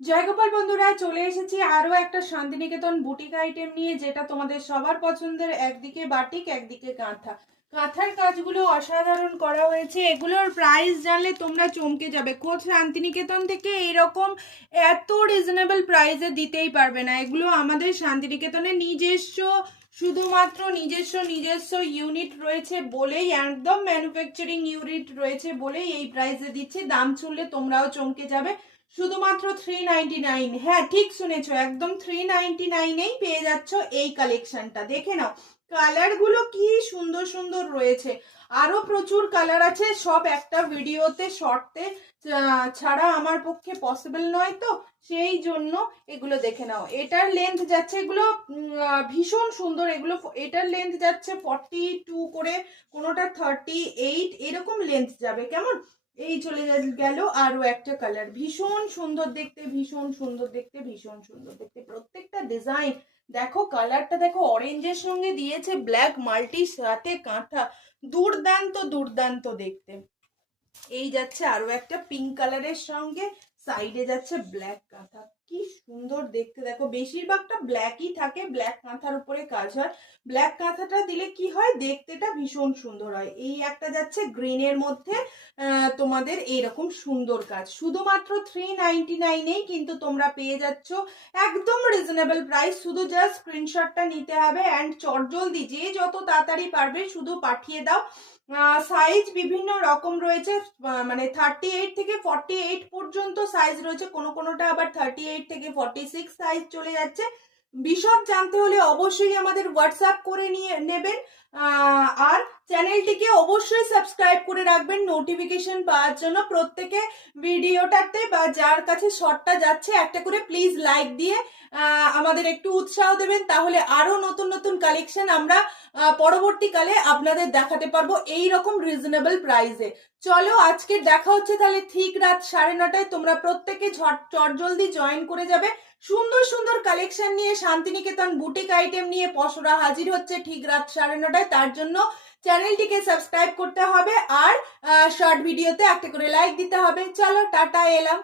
জয়গোপাল বন্ধুরা, চলে এসেছি আরও একটা শান্তিনিকেতন বুটিক আইটেম নিয়ে, যেটা তোমাদের সবার পছন্দের। একদিকে বাটিক, একদিকে কাঁথা। কাঁথার কাজগুলো অসাধারণ করা হয়েছে। এগুলোর প্রাইস জানলে তোমরা চমকে যাবে। খোদ শান্তিনিকেতন থেকে এরকম এত রিজনেবল প্রাইসে দিতেই পারবে না। এগুলো আমাদের শান্তিনিকেতনের নিজস্ব, শুধুমাত্র নিজস্ব ইউনিট রয়েছে বলেই, একদম ম্যানুফ্যাকচারিং ইউনিট রয়েছে বলেই এই প্রাইসে দিচ্ছে। দাম শুনলে তোমরাও চমকে যাবে। শুধুমাত্র 399। হ্যাঁ, ঠিক শুনেছো, একদম 399এই পেয়ে যাচ্ছ এই কালেকশনটা। দেখে নাও কালারগুলো কি সুন্দর সুন্দর রয়েছে। আরো প্রচুর কালার আছে, সব একটা ভিডিওতে শর্টে ছাড়া আমার পক্ষে পসিবল নয়, তো সেই জন্য এগুলো দেখে নাও। এটার লেন্থ যাচ্ছে, এগুলো ভীষণ সুন্দর। এগুলো এটার লেন্থ যাচ্ছে 42 করে, কোনোটা 38, এরকম লেন্থ যাবে। কেমন এই চলে গেল আরো একটা কালার, ভীষণ সুন্দর দেখতে, ভীষণ সুন্দর দেখতে, ভীষণ সুন্দর দেখতে। প্রত্যেকটা ডিজাইন দেখো, কালারটা দেখো, অরেঞ্জের সঙ্গে দিয়েছে ব্ল্যাক, মাল্টি সাথে কাঁথা, দুর্দান্ত দুর্দান্ত দেখতে। এই যাচ্ছে আরো একটা পিঙ্ক কালারের সঙ্গে, সাইডে যাচ্ছে ব্ল্যাক কাঁথা। কি সুন্দর দেখতে দেখো, বেশিরভাগটা ব্ল্যাকই থাকে, ব্ল্যাক কাঁথার উপরে কাজ হয়। ব্ল্যাক কাঁথাটা দিলে কি হয়, দেখতেটা ভীষণ সুন্দর হয়। এই একটা যাচ্ছে গ্রিনের মধ্যে, তোমাদের এইরকম সুন্দর কাজ। শুধুমাত্র 399এই কিন্তু তোমরা পেয়ে যাচ্ছ, একদম রিজনেবল প্রাইস। শুধু জাস্ট স্ক্রিনশটটা নিতে হবে অ্যান্ড চটজলদি যে যত তাড়াতাড়ি পারবে শুধু পাঠিয়ে দাও। সাইজ বিভিন্ন রকম রয়েছে, মানে 38 থেকে 48 পর্যন্ত সাইজ রয়েছে, কোনোটা আবার 38 থেকে 46 সাইজ চলে যাচ্ছে। বিশদ জানতে হলে অবশ্যই আমাদের হোয়াটসঅ্যাপ করে নিয়ে নেবেন। আর চ্যানেলটিকে অবশ্যই সাবস্ক্রাইব করে রাখবেন নোটিফিকেশন পাওয়ার জন্য। প্রত্যেকে ভিডিওটাতে বা যার কাছে শর্টটা যাচ্ছে একটা করে প্লিজ লাইক দিয়ে আমাদের একটু উৎসাহ দেবেন, তাহলে আরো নতুন নতুন কালেকশন আমরা পরবর্তীকালে আপনাদের দেখাতে পারবো এই রকম রিজনেবল প্রাইসে। চলো, আজকে দেখা হচ্ছে তাহলে ঠিক রাত 9:30টায়। তোমরা প্রত্যেকে চটজলদি জয়েন করে যাবে। সুন্দর সুন্দর কালেকশন নিয়ে শান্তিনিকেতন বুটিক আইটেম নিয়ে পসরা হাজির হচ্ছে ঠিক রাত 9:30টায়। তার জন্য চ্যানেলটিকে সাবস্ক্রাইব করতে হবে আর শর্ট ভিডিওতে একটা করে লাইক দিতে হবে। চলো, টাটা, এলাম।